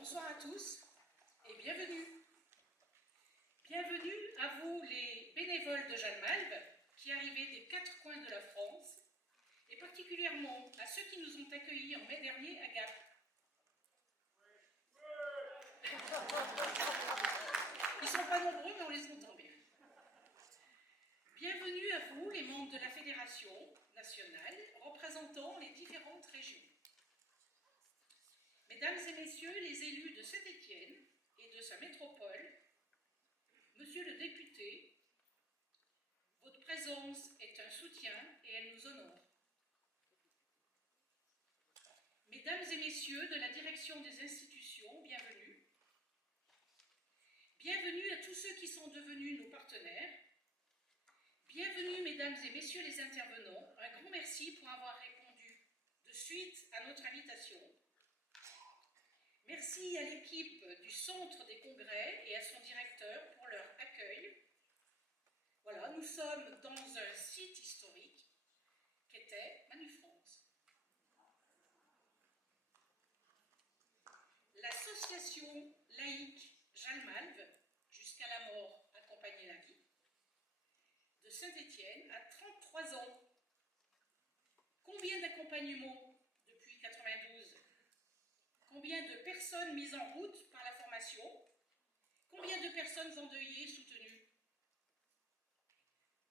Bonsoir à tous et bienvenue. Bienvenue à vous les bénévoles de Jalmalve qui arrivez des 4 coins de la France et particulièrement à ceux qui nous ont accueillis en mai dernier à Gap. Ils ne sont pas nombreux mais on les entend bien. Bienvenue à vous les membres de la Fédération nationale représentant les différentes régions. Mesdames et messieurs les élus de Saint-Étienne et de sa métropole, monsieur le député, votre présence est un soutien et elle nous honore. Mesdames et messieurs de la direction des institutions, bienvenue. Bienvenue à tous ceux qui sont devenus nos partenaires. Bienvenue, mesdames et messieurs les intervenants. Un grand merci pour avoir répondu de suite à notre invitation. Merci à l'équipe du Centre des Congrès et à son directeur pour leur accueil. Voilà, nous sommes dans un site historique qu'était Manufrance. L'association laïque Jalmalve, jusqu'à la mort, accompagner la vie, de Saint-Étienne a 33 ans. Combien d'accompagnements depuis 92? Combien de personnes mises en route par la formation? Combien de personnes endeuillées soutenues?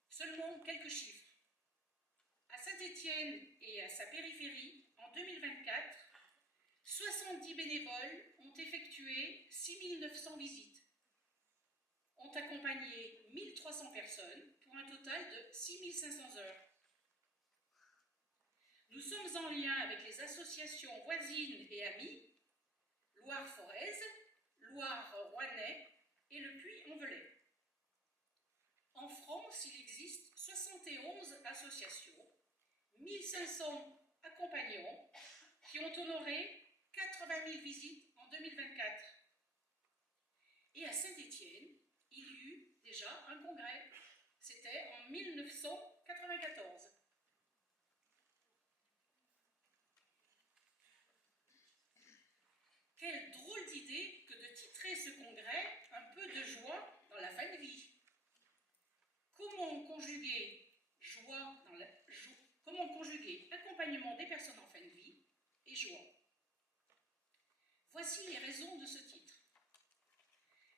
Seulement quelques chiffres. À Saint-Étienne et à sa périphérie, en 2024, 70 bénévoles ont effectué 6900 visites, ont accompagné 1300 personnes pour un total de 6500 heures. Nous sommes en lien avec les associations voisines et amies, Loire-Forez, Loire-Rouennais et le Puy-en-Velay. En France, il existe 71 associations, 1500 accompagnants qui ont honoré 80 000 visites en 2024. Et à Saint-Étienne, il y eut déjà un congrès. C'était en 1994. Quelle drôle d'idée que de titrer ce congrès « Un peu de joie dans la fin de vie ». Comment conjuguer accompagnement des personnes en fin de vie et joie? Voici les raisons de ce titre.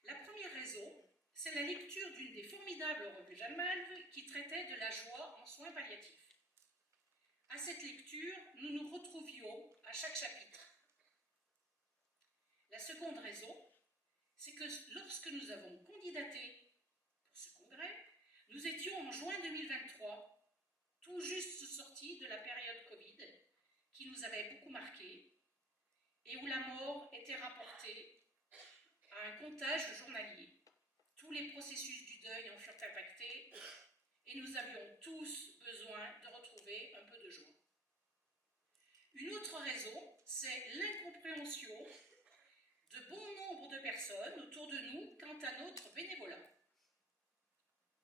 La première raison, c'est la lecture d'une des formidables revues Jalmalve qui traitait de la joie en soins palliatifs. À cette lecture, nous nous retrouvions à chaque chapitre. La seconde raison, c'est que lorsque nous avons candidaté pour ce congrès, nous étions en juin 2023, tout juste sortis de la période Covid, qui nous avait beaucoup marqués, et où la mort était rapportée à un comptage journalier. Tous les processus du deuil en furent impactés, et nous avions tous besoin de retrouver un peu de joie. Une autre raison, c'est l'incompréhension de bon nombre de personnes autour de nous quant à notre bénévolat.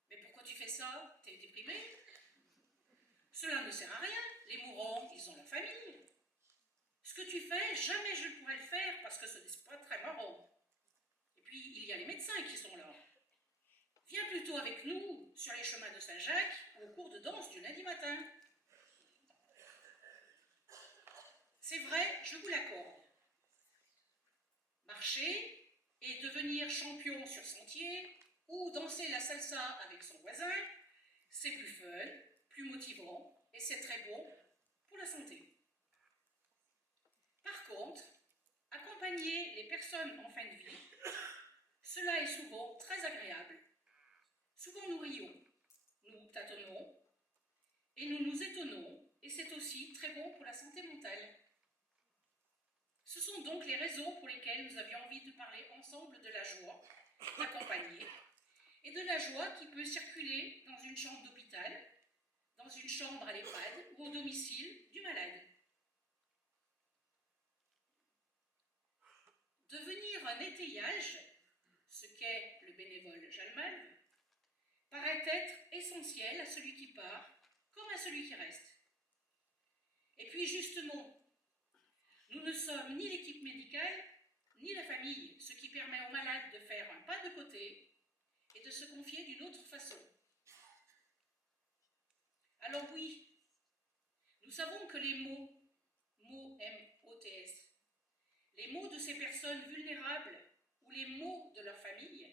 Mais pourquoi tu fais ça? T'es déprimé? Cela ne sert à rien. Les mourants, ils ont leur famille. Ce que tu fais, jamais je pourrais le faire parce que ce n'est pas très marrant. Et puis, il y a les médecins qui sont là. Viens plutôt avec nous sur les chemins de Saint-Jacques ou au cours de danse du lundi matin. C'est vrai, je vous l'accorde. Marcher et devenir champion sur sentier ou danser la salsa avec son voisin, c'est plus fun, plus motivant et c'est très bon pour la santé. Par contre, accompagner les personnes en fin de vie, cela est souvent très agréable. Souvent nous rions, nous tâtonnons et nous nous étonnons et c'est aussi très bon pour la santé mentale. Ce sont donc les raisons pour lesquelles nous avions envie de parler ensemble de la joie d'accompagner et de la joie qui peut circuler dans une chambre d'hôpital, dans une chambre à l'EHPAD ou au domicile du malade. Devenir un étayage, ce qu'est le bénévole Jalmalve, paraît être essentiel à celui qui part comme à celui qui reste. Et puis justement, nous ne sommes ni l'équipe médicale, ni la de se confier d'une autre façon. Alors oui, nous savons que les mots M-O-T-S, les mots de ces personnes vulnérables ou les mots de leur famille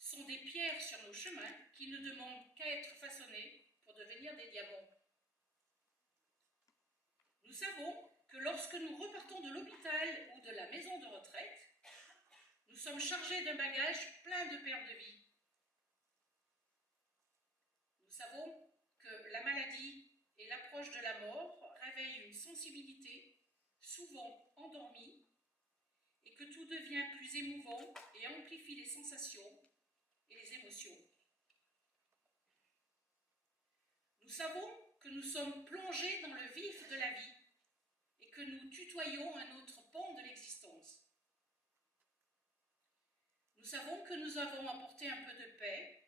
sont des pierres sur nos chemins qui ne demandent qu'à être façonnés pour devenir des diamants. Nous savons que lorsque nous repartons de l'hôpital ou de la maison de retraite, nous sommes chargés d'un bagage plein de perles de vie. Nous savons que la maladie et l'approche de la mort réveillent une sensibilité souvent endormie et que tout devient plus émouvant et amplifie les sensations et les émotions. Nous savons que nous sommes plongés dans le vif de la vie et que nous tutoyons un autre pan de l'existence. Nous savons que nous avons apporté un peu de paix,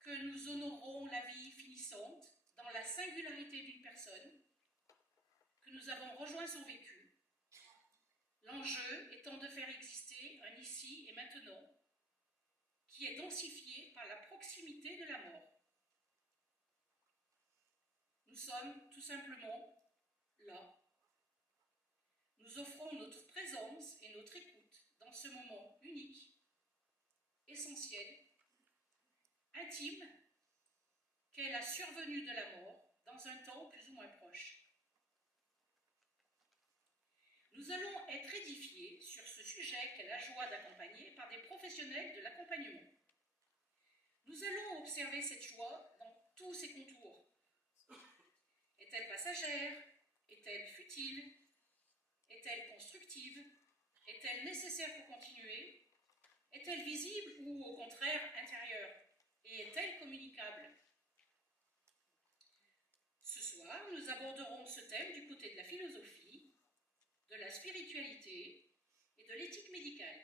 que nous honorons la vie finissante dans la singularité d'une personne, que nous avons rejoint son vécu, l'enjeu étant de faire exister un ici et maintenant qui est densifié par la proximité de la mort. Nous sommes tout simplement là. Nous offrons notre présence et notre écoute dans ce moment unique, essentiel, intime, qu'est la survenue de la mort dans un temps plus ou moins proche. Nous allons être édifiés sur ce sujet qu'est la joie d'accompagner par des professionnels de l'accompagnement. Nous allons observer cette joie dans tous ses contours. Est-elle passagère? Est-elle futile? Est-elle constructive? Est-elle nécessaire pour continuer? Est-elle visible ou au contraire intérieure? Et est-elle communicable? Ce soir, nous aborderons ce thème du côté de la philosophie, de la spiritualité et de l'éthique médicale.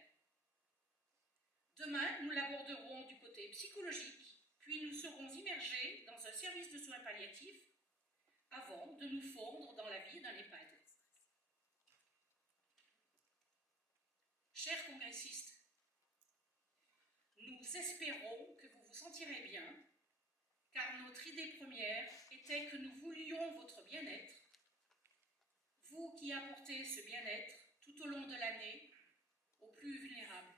Demain, nous l'aborderons du côté psychologique, puis nous serons immergés dans un service de soins palliatifs avant de nous fondre dans la vie d'un EHPAD. Chers congressistes, nous espérons que vous vous sentirez bien, car notre idée première était que nous voulions votre bien-être, vous qui apportez ce bien-être tout au long de l'année aux plus vulnérables.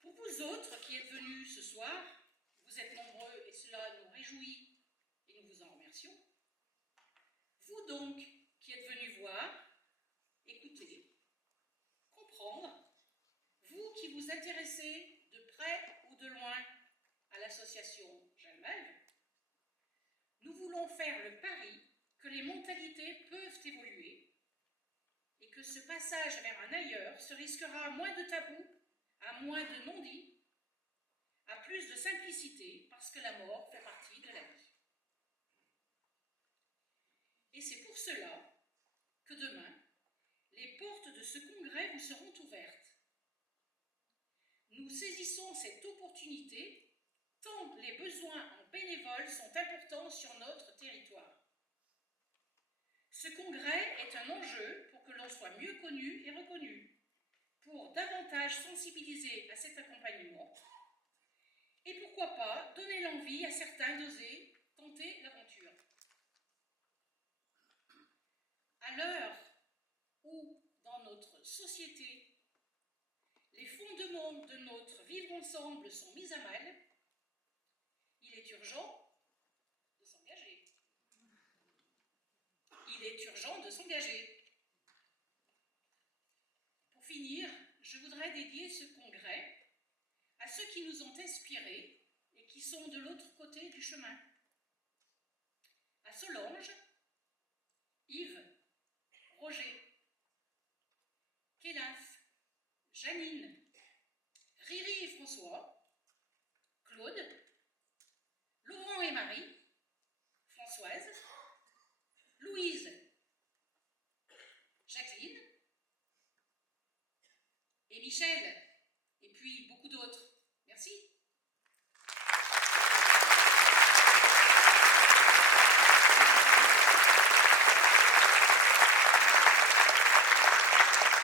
Pour vous autres qui êtes venus ce soir, vous êtes nombreux et cela nous réjouit et nous vous en remercions. Vous donc qui êtes venus voir, écouter, comprendre, vous qui vous intéressez de près ou de loin à l'association Jeanne Malve, nous voulons faire le pari que les mentalités peuvent évoluer et que ce passage vers un ailleurs se risquera à moins de tabous, à moins de non-dits, à plus de simplicité parce que la mort fait partie de la vie. Et c'est pour cela que demain, les portes de ce congrès vous seront ouvertes. Nous saisissons cette opportunité tant les besoins en bénévoles sont importants sur notre territoire. Ce congrès est un enjeu pour que l'on soit mieux connu et reconnu, pour davantage sensibiliser à cet accompagnement et pourquoi pas donner l'envie à certains d'oser tenter l'aventure. À l'heure où, dans notre société, les fondements de notre vivre ensemble sont mis à mal, il est urgent de s'engager. Il est urgent de s'engager. Pour finir, je voudrais dédier ce congrès à ceux qui nous ont inspirés et qui sont de l'autre côté du chemin. À Solange, Yves, Roger, Kélas, Janine, Riri et François, Claude, Laurent et Marie, Françoise, Louise, Jacqueline et Michel, et puis beaucoup d'autres. Merci.